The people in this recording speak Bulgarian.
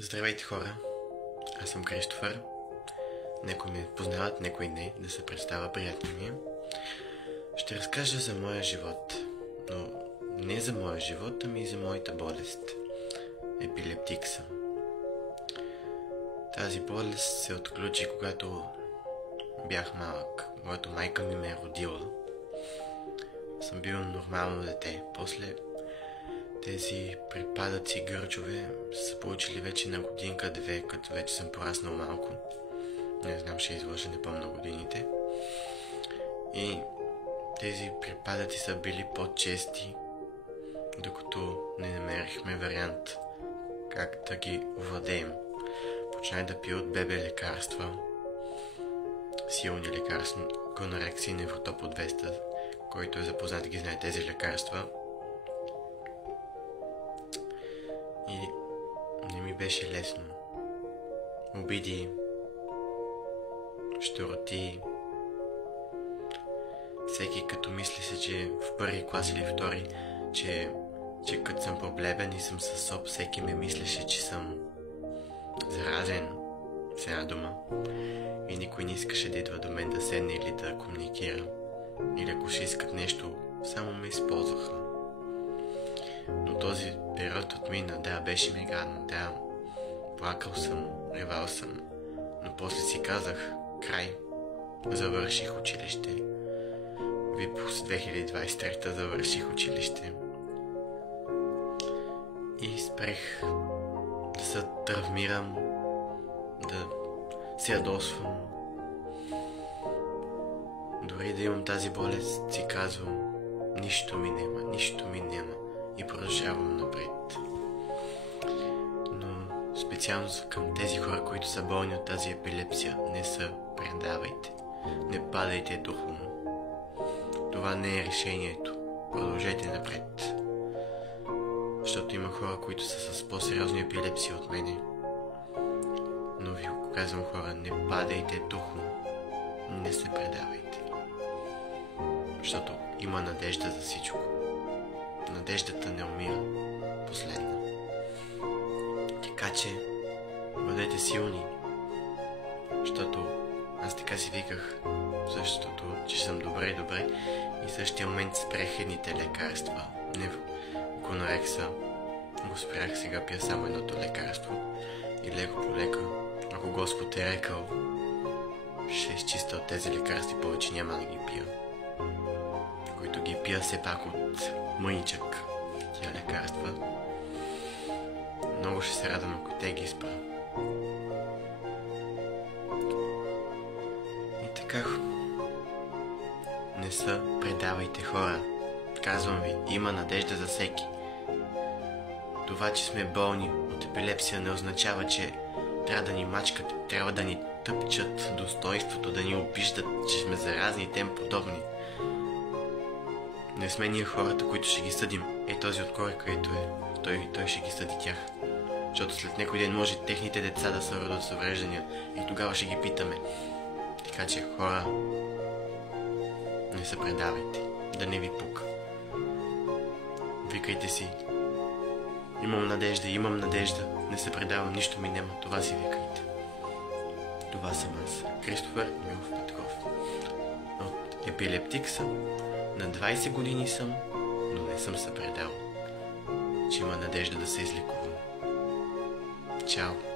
Здравейте, хора! Аз съм Кристофър. Некои ме познават, некои не. Да се представя, приятно ми е. Ще разкажа за моя живот. Но не за моя живот, ами за моята болест. Епилептик съм. Тази болест се отключи, когато бях малък. Когато майка ми ме е родила. Съм бил нормално дете. После тези припадъци, гърчове са получили вече на годинка-две, като вече съм пораснал малко. Не знам, ще излъжа, не помня годините. И тези припадъци са били по-чести, докато не намерихме вариант как да ги овладеем. Почнах да пия от бебе лекарства, силни лекарства, Гонорексия и Невротоп от 200, който е запознат ги знае тези лекарства. И не ми беше лесно. Обиди, щуроти. Всеки като мисли се, че в първи клас или втори, че като съм проблемен и съм със соп, всеки ме мислеше, че съм заразен, с една дума. И никой не искаше да идва до мен да седне или да комуникира. Или ако ще искат нещо, само ме използваха. Но този период отмина, да, беше ми гадно, да, плакал съм, ревал съм, но после си казах, край, завърших училище. Випуск 2023 завърших училище. И спрех да се травмирам, да се ядосвам. Дори да имам тази болест, си казвам, нищо ми няма. И продължавам напред. Но специално към тези хора, които са болни от тази епилепсия, не се предавайте. Не падайте духовно. Това не е решението. Продължете напред. Защото има хора, които са с по-сериозни епилепсии от мене. Но ви казвам, хора, не падайте духовно. Не се предавайте. Защото има надежда за всичко. Надеждата не умира последна. Така че бъдете силни, защото аз така си виках същото, че съм добре и в същия момент спрях едните лекарства. Гонорекса го спрях, сега пия само едното лекарство и леко по леко, ако Господ е рекал, ще изчиста от тези лекарства и повече няма да ги пия. Които ги пия все пак от мъничък, тия лекарства. Много ще се радвам, ако те ги спра. И така, не се предавайте, хора. Казвам ви, има надежда за всеки. Това, че сме болни от епилепсия, не означава, че трябва да ни мачкат, трябва да ни тъпчат достойнството, да ни обиждат, че сме заразни и тем подобни. Не сме ние хората, които ще ги съдим. Този откоре, където е, той ще ги съди тях. Защото след някой ден може техните деца да се родят с увреждания и тогава ще ги питаме. Така че, хора, не се предавайте, да не ви пука. Викайте си, имам надежда, не се предавам, нищо ми няма, това си викайте. Това съм аз, Кристофър Милов Петков. От епилептик съм, на 20 години съм, но не съм се предал, че има надежда да се излекувам. Чао!